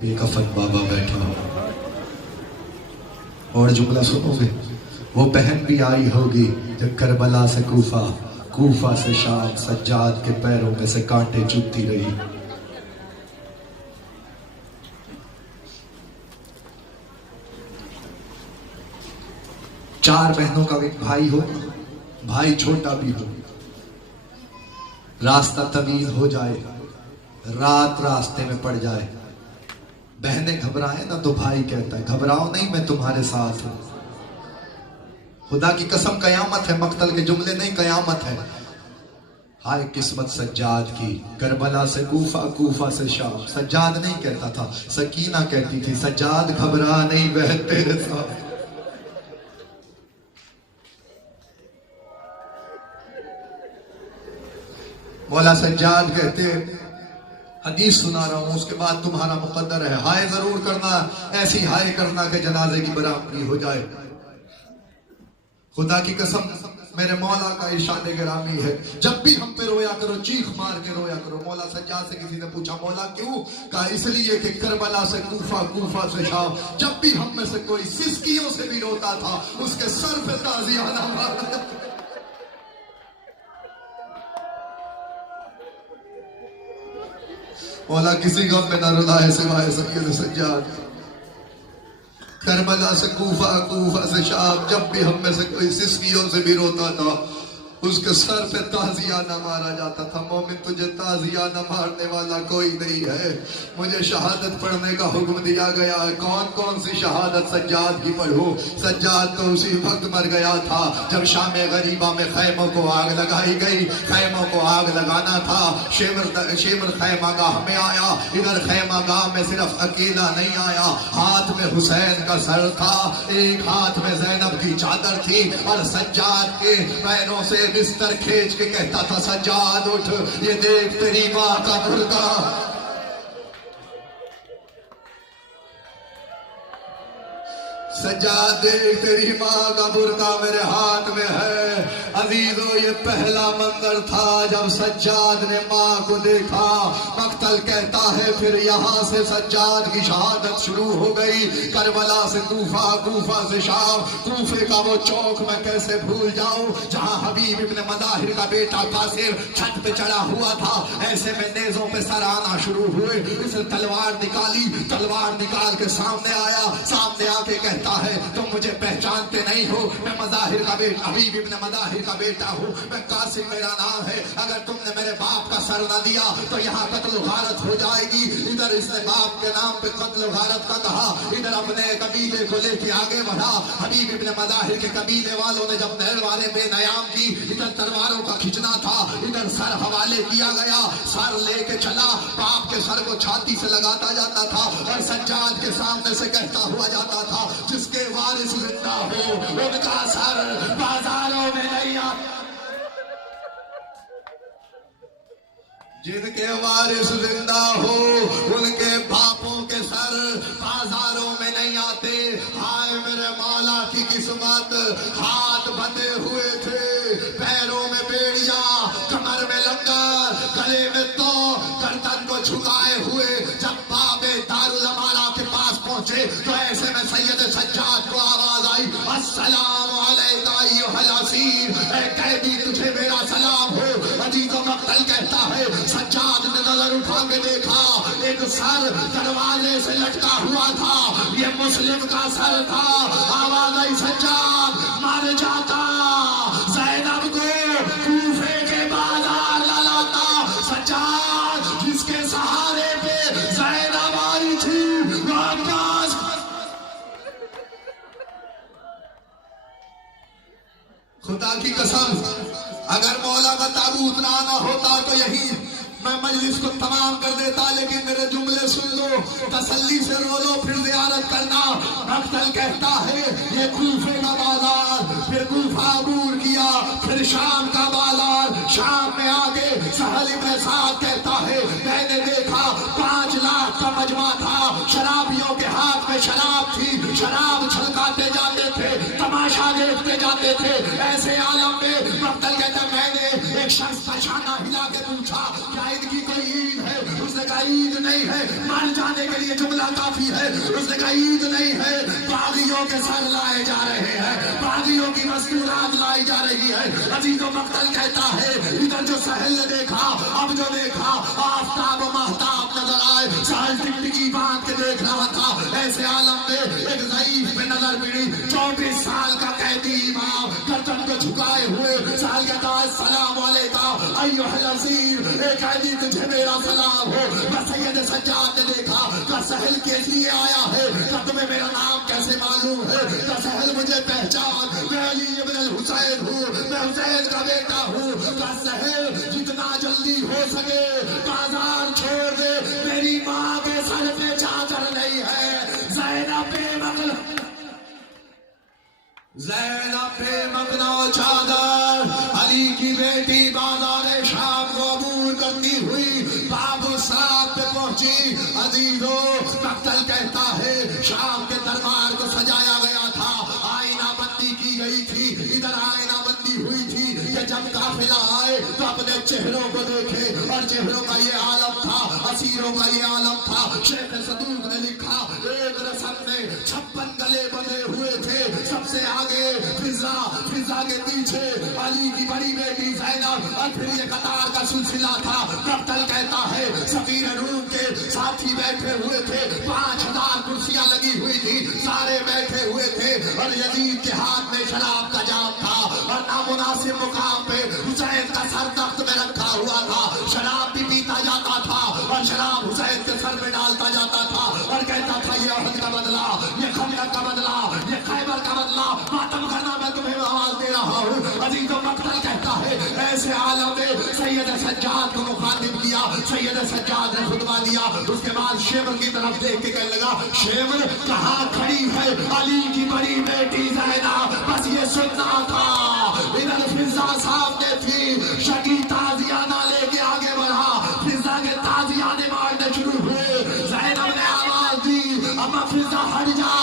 बेकफन बाबा बैठा हो। और जुमला सुनोगे, वो बहन भी आई होगी जब करबला से कूफा, कूफा से शाम, सज्जाद के पैरों में से कांटे चुभती रही। चार बहनों का एक भाई हो, भाई छोटा भी हो, रास्ता तवील हो जाए, रात रास्ते में पड़ जाए, बहनें घबराए ना तो भाई कहता है घबराओ नहीं, मैं तुम्हारे साथ हूं। खुदा की कसम कयामत है, मक्तल के जुमले नहीं, कयामत है। हाय किस्मत सज्जाद की, करबला से कूफा, कूफा से शाम। सज्जाद नहीं कहता था, सकीना कहती थी सज्जाद घबरा नहीं, वह तेरे साथ। मौला सज्जाद कहते, हदीस सुना रहा हूं, उसके बाद तुम्हारा मुकद्दर है, हाय जरूर करना, ऐसी हाय करना कि जनाजे की बराबरी हो जाए। खुदा की कसम मेरे मौला का इरशाद गिरामी है, जब भी हम पे रोया करो, चीख मार के रोया करो। मौला सज्जाद से किसी ने पूछा मौला क्यों? कहा इसलिए कि करबला से कूफा, कूफा से शाम, जब भी हम में से कोई सिसकियों से भी रोता था, उसके सर पे ताजियाना मारा। मौला किसी गम में न रुलाए सिवाय सैयद सज्जाद। करबला से कूफा, कूफा से शाम, जब भी हम में से कोई सिसकियों से भी रोता था, उसके सर पे ताजिया न मारा जाता था। मोमिन तुझे ताजिया न मारने वाला कोई नहीं है। मुझे शहादत पढ़ने का हुक्म दिया गया है। कौन कौन सी शहादत सज्जाद की पढ़ो? सज्जाद तो उसी वक्त मर गया था जब शाम गरीबा में खैमों को आग लगाई गई। खैमों को आग लगाना था, शेमर खैमागाह में आया। इधर खैमागाह में सिर्फ अकेला नहीं आया, हाथ में हुसैन का सर था, एक हाथ में ज़ैनब की चादर थी, और सज्जाद के पैरों से बिस्तर खींच के कहता था सज्जाद उठ, ये देख तेरी माँ का बुर्का। सज्जाद देख तेरी माँ का बुर्का मेरे हाथ में है। अजीजों ये पहला मंजर था जब सज्जाद ने माँ को देखा। मक्तल कहता है फिर यहाँ से सज्जाद की शहादत शुरू हो गई। करबला से कूफा, कूफा से शाम, कूफे का वो चौक मैं कैसे भूल जाऊं जहाँ हबीब इब्न मदाहिर का बेटा कासिर छत पे चढ़ा हुआ था। ऐसे में नेज़ों पे सर आना शुरू हुए। इसने तलवार निकाली, तलवार निकाल के सामने आया। सामने आके कहता है तुम मुझे पहचानते नहीं हो, मैं मदाहिर का बेटा, हबीब इब्न मदाहिर का बेटा हूँ, मैं कासिम मेरा नाम है। अगर तुमने मेरे बाप का सर न दिया तो यहाँ कत्ल गारत हो जाएगी। इधर इसने बाप के नाम पे कत्ल गारत का कहा, इधर अपने कबीले को लेके आगे बढ़ा। हबीब इब्न मदाहिर के कबीले वालों ने जब नहरवारे बेनयाम की, इधर तलवारों का खिंचना था, इधर सर हवाले किया गया। सर लेके चला, बाप के सर को छाती से लगाता जाता था और सज्जाद के सामने से कहता हुआ जाता था जिसके वारिस जिंदा हो उनका सर बाजारों में नहीं आता। जिनके वारिस जिंदा हो उनके बापों के सर बाजारों में नहीं आते। हाय मेरे मौला की किस्मत, हाथ बंधे हुए थे, पैरों में बेड़िया, कमर में लंगर, गले में तो, गर्दन को झुकाए हुए जब बाबे दारुल अमाना के पास पहुंचे तो ऐसे में सैयद सज्जाद को आवाज आई, अस्सलाम अलैका अय्युहल असीर, ऐ कैदी तुझे मेरा सलाम हो। अजीजों मक्तल कहता है सज्जाद ने नजर उठा के देखा, एक सर दरवाजे से लटका हुआ था, ये मुस्लिम का सर था। आवाज आई सज्जाद मार जाता, ज़ैनब को कूफे के बाजार लाता। सज्जाद जिसके सहारे पे ज़ैनब आई थी वापस। खुदा की कसम अगर मौला का ताबूत ना आना होता तो यही मैं मजलिस को तमाम कर देता, लेकिन मेरे जुमले सुन लो, तसल्ली से रो लो, फिर ज़ियारत करना। मक्तल कहता है ये कूफे का बाजार, फिर कूफा अबूर किया, फिर शाम का बाजार। शाम में आगे सहल इब्न साद कहता है मैंने देखा 5 लाख का मजमा था, शराबियों के हाथ में शराब थी, शराब छलकाते जाते थे, तमाशा देखते जाते थे। ऐसे आलम में मक्तल कहता मैंने एक शख्स का शाना हिला के पूछा क्या इनकी कोई ईद है? उसने कहा ईद नहीं है, मान जाने के लिए जुमला काफी है। उसने कहा ईद नहीं है, बागियों के सर लाए जा रहे हैं, बागियों की मस्तूरात लाई जा रही है। अजीजों मक्तल कहता है इधर जो सहल ने देखा, अब जो देखा आफताब महताब नजर आए, सहल टिकटिकी बांध के देख रहा था। ऐसे आलम में एक ज़ईफ पे नजर पड़ी, 24 साल का कैदी इमाम गर्दन को झुकाए हुए सहल कहता अस्सलाम वालेकुम अय्युहल अज़ीर, एक कैदी तुझे मेरा सलाम हो। बस सैयद सज्जाद ने देखा कि सहल के लिए आया है, क्या तुम्हें मेरा नाम कैसे मालूम है? क्या सहल मुझे पहचान, मैं अली इब्न हुसैन हूँ, मैं हुसैन का बेटा हूँ। क्या सहल जितना जल्दी हो सके बाजार छोड़ दे, मेरी माँ के सर पे चादर नहीं है। ज़ैनब पे मगना चादर, अली की बेटी बाजार शाम को अबूर करती हुई बाबू साहब पे पहुंची। अजीजों मक्तल कहता है शाम के दरबार को सजाया गया था, आईना बंदी की गई थी, इधर आईना बंदी हुई थी कि जब काफिला आए तो अपने चेहरों को देखे, और चेहरों का ये आलम था, असीरों का ये आलम था। शेख सदूक ने लिखा एक रस्म में 56 गले बंधे हुए थे, सबसे आगे फिजा, फिजा के पीछे अली की बड़ी बेटी ज़ैनब, और फिर ये कतार का सिलसिला था। मक्तल कहता है सफीर रूम के साथी बैठे हुए थे, 5000 कुर्सियां लगी हुई थी, सारे बैठे हुए थे, और यजीद के हाथ में शराब का जाम था, और नामुनासिब मुकाम पे हुसैन का सर तख्त में रखा हुआ था। शराब भी पीता जाता था और शराब हुसैन के सर में डालता जाता था, और कहता था ये अहद का बदला, ये खंदक का बदला, ये खैबर का बदला, मातम करना मैं तुम्हें आवाज दे रहा हूँ। अजीजों मक्तल कहता है ऐसे आलम में सैयद सज्जाद को मुखातिब किया, सैयद सज्जाद ने खुतबा दिया। उसके बाद शेमर की तरफ देख के कहने लगा शेमर कहाँ खड़ी है अली की बड़ी बेटी ज़ैनब, बस ये सुनना था। इधर फिजा सामने थी, शकी ताजियाना लेके आगे बढ़ा, फिजा के ताजियाने मारने शुरू हुए। ज़ैनब ने आवाज दी अम्मा फिजा हट जा,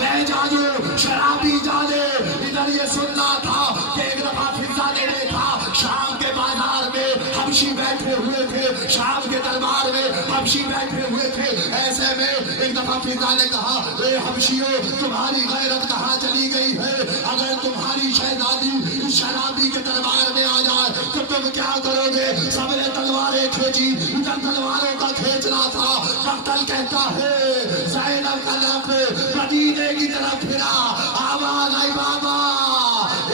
बह जा जो शराबी जाने। इधर ये सुनना था कि एक दफा फिजा ने देखा शाम के बाजार में हबशी बैठे हुए थे, शाम के दरबार में हबशी बैठे हुए थे। ऐसे में एक दफा फिजा ने कहा ए हबशियों तुम्हारी गैरत कहाँ चली गई है? अगर तुम्हारी शहजादी इस शराबी के दरबार में आ जाए तो तुम क्या करोगे? सबने तलवारें खींची, इधर तलवारों का खींचना था। मक्तल कहता है ज़ैनब का रब मदीने की तरफ फिरा, आवाज आई बाबा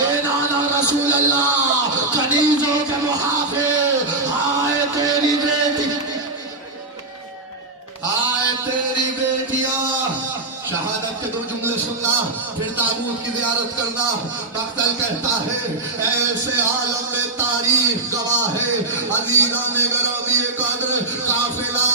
ए नाना रसूल अल्लाह कनीजों के मुहाफिज, हाय तेरी बेटी, हाय तेरी बेटियां। शहादत के दो जुमले सुनना, फिर ताबूत की ज़ियारत करना। मक्तल कहता है ऐसे आलम में तारीख गवाह है, अज़ीज़ान गिरामी कद्र काफिला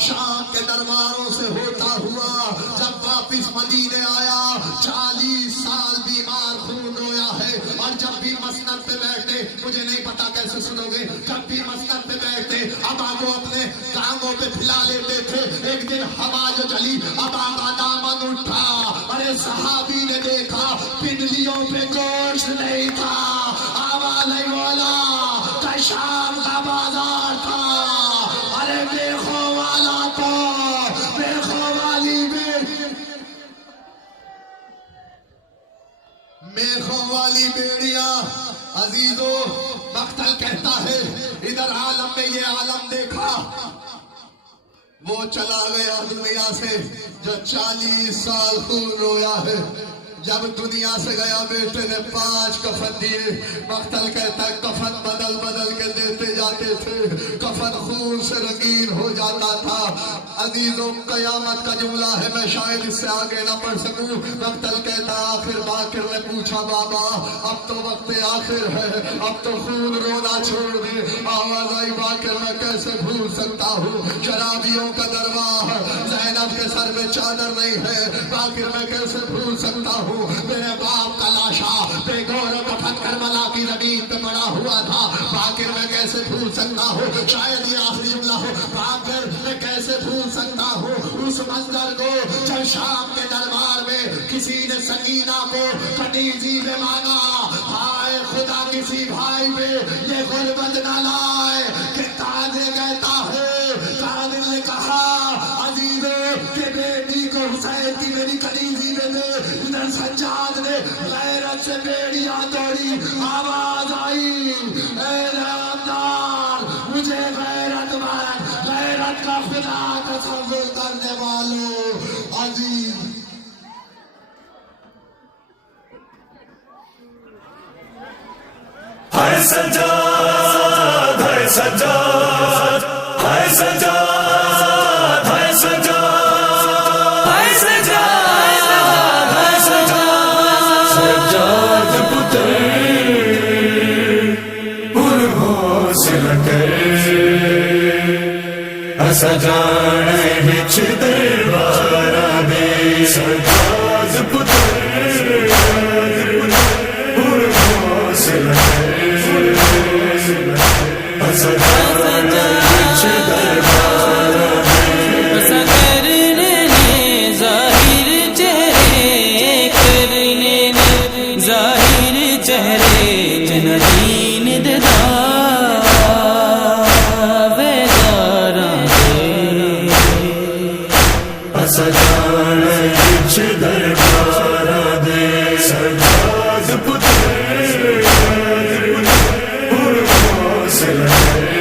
शाम के दरबारों से होता हुआ जब वापिस मदीने आया, 40 साल बीमार खून रोया है। और जब भी मसनद पे बैठते, मुझे नहीं पता कैसे सुनोगे, जब भी मसनद पे बैठते अबा को अपने टांगों पे फैला लेते थे। एक दिन हवा जो चली अबा का दामन उठा, अरे सहाबी ने देखा पिंडलियों पे गोश्त नहीं था, आवाज नहीं बोला शाम का बाजार था। अरे देखो वाला तो देखो वाली मेखों वाली बेड़ियां। अजीजों मक्तल कहता है इधर आलम में ये आलम देखा, वो चला गया दुनिया से जो 40 साल खून रोया है। जब दुनिया से गया बेटे ने 5 कफन दिए। मक्तल कहता है कफन बदल बदल के देते जाते थे, कफन खून से रंगीन हो जाता था। अजीजों कयामत का जुमला है, मैं शायद इससे आगे ना पढ़ सकूं। मक्तल कहता आखिर बाकिर ने पूछा बाबा अब तो वक्त आखिर है, अब तो खून रोना छोड़ दे। आवाज आई बाकिर मैं कैसे भूल सकता हूँ शराबियों का दरबार, ज़ैनब के सर में चादर नहीं है, बाकिर मैं कैसे भूल सकता हूँ मेरे बाप का लाशा बेगौरव कफन करबला की जमीन पे पड़ा हुआ था। बाकिर मैं कैसे भूल सकता हूँ, शायद ये आखिरी जुमला हो, बाकिर मैं कैसे भूल सकता हूँ اس منظر کو جب شام کے دربار میں کسی نے سکینہ کو کنیزی میں مانگا، ہائے خدا کسی بھائی پہ یہ غربت نہ لائے کہ تاجے کہتا ہے، قادر نے کہا عزیزو کہ بیٹی کو حسین کی میری کنیزی میں دے۔ ادھر سجاد نے غیرت سے بیڑیاں توڑی، آواز آئی اے نامدار مجھے غیرت کا خدا تصور کرنے والوں عزیز۔ ہائے سجاد، ہائے سجاد، ہائے سجاد، ہائے سجاد، ہائے سجاد، ہائے سجاد، سجاد پتر پرحوصلہ کر، سجانے بچ دربار دے، سجاد پتر پرحوصلہ کر، سجانے بچ دربار دے، کرنے نے ظاہر چہرے، کرنے نے ظاہر چہرے، جنہیں دیدار سجانے بچ دربار دے، سجاد پتر پرحوصلہ کر،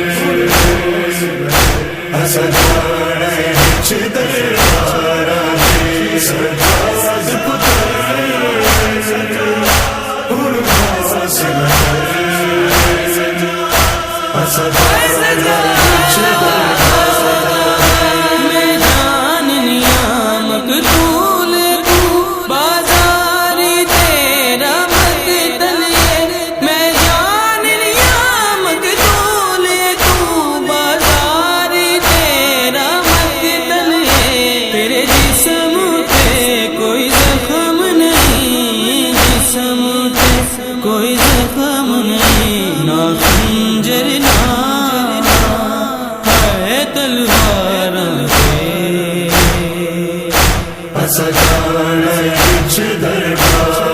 سجانے بچ دربار دے، سجاد پتر پرحوصلہ کر، سجانے بچ دربار کوئی زخم نہیں، نہ خنجر نہ ہے تلوار پہ، سجانے بچ دربار